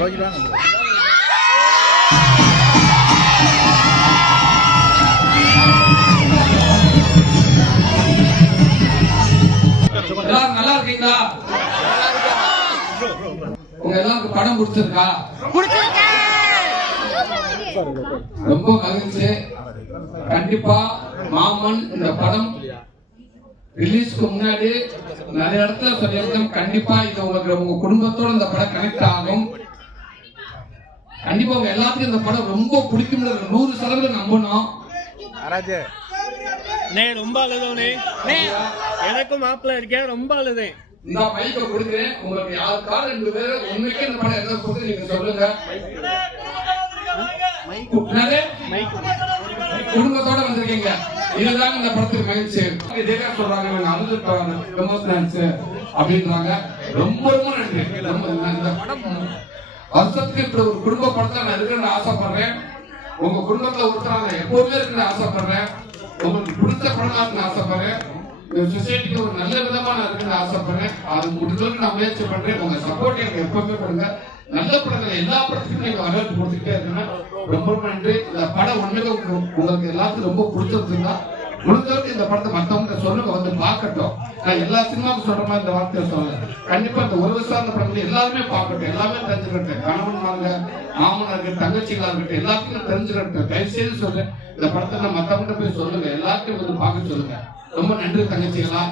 எல்லாரும் நல்லா இருக்கீங்களா? உங்க எல்லாருக்கும் படம் பிடிச்சிருக்கா? ரொம்ப மகிழ்ச்சி. கண்டிப்பா மாமன் இந்த படம் ரிலீஸ்க்கு முன்னாடி நிறைய இடத்துல சொல்லியிருக்கேன். கண்டிப்பா இது உங்களுக்கு உங்க குடும்பத்தோட இந்த படம் கனெக்ட் ஆகும். கண்டிப்பா உங்க எல்லாத்துக்கும் இந்த படம் ரொம்ப பிடிக்கும். 100% நம்பணும். ரொம்ப அழுதோனே, எனக்கும் மாப்பிள்ள இருக்கேன், ரொம்ப அழுதேன். இந்த மைக்க கொடுக்குறேன். உங்களுக்கு யாருக்காக 2 பேரும் உண்மைக்கே இந்த படம் என்ன போட்டு நீங்க சொல்லுங்க. குடும்பத்தோட வந்திருக்கீங்க. இதுதான் இந்த படத்துக்கு மகிழ்ச்சி. சொல்றாங்க அப்படின்றாங்க. ரொம்ப ரொம்ப நன்றி. இந்த படம் வருஷத்துக்கு இப்படி ஒரு குடும்ப படத்தை நான் இருக்குன்னு ஆசைப்படுறேன். உங்க குடும்பத்துல ஒருத்தராங்க எப்பவுமே இருக்குன்னு ஆசைப்படுறேன். உங்களுக்கு பிடிச்ச படம் ஆசைப்படுறேன். சொசைட்டிக்கு ஒரு நல்ல விதமா நான் இருக்குன்னு ஆசைப்படுறேன். அது முடிஞ்சளவுக்கு நான் முயற்சி பண்றேன். உங்க சப்போர்ட் எனக்கு எப்பவுமே கொடுங்க. நல்ல படங்கள் எல்லா படத்துக்கும் நீங்க வரவேற்பு கொடுத்துட்டே இருக்கணும். ரொம்ப நன்றி. இந்த படம் உண்மையில உங்களுக்கு எல்லாத்துக்கும் ரொம்ப பிடிச்சிருந்தா முடிஞ்சளவுக்கு இந்த படத்தை மற்றவங்க சொல்லுங்க, வந்து பார்க்கட்டும். நான் எல்லா சினிமாவுக்கும் சொல்ற மாதிரி இந்த வார்த்தையை சொல்றேன். கண்டிப்பா இந்த ஒரு சார்ந்த படங்கள் எல்லாருமே பார்க்கட்டும், எல்லாமே தெரிஞ்சுக்கிட்டேன். கணவன்மாங்க, மாமனாருக்கு, தங்கச்சிகளா இருக்கட்டும், எல்லாத்துக்கும் தெரிஞ்சுக்கிட்டேன். தயவு செய்து சொல்றேன், இந்த படத்தை மற்றவங்க போய் சொல்லுங்க, எல்லாத்தையும் வந்து பார்க்க சொல்லுங்க. ரொம்ப நன்றி தங்கச்சிகளா.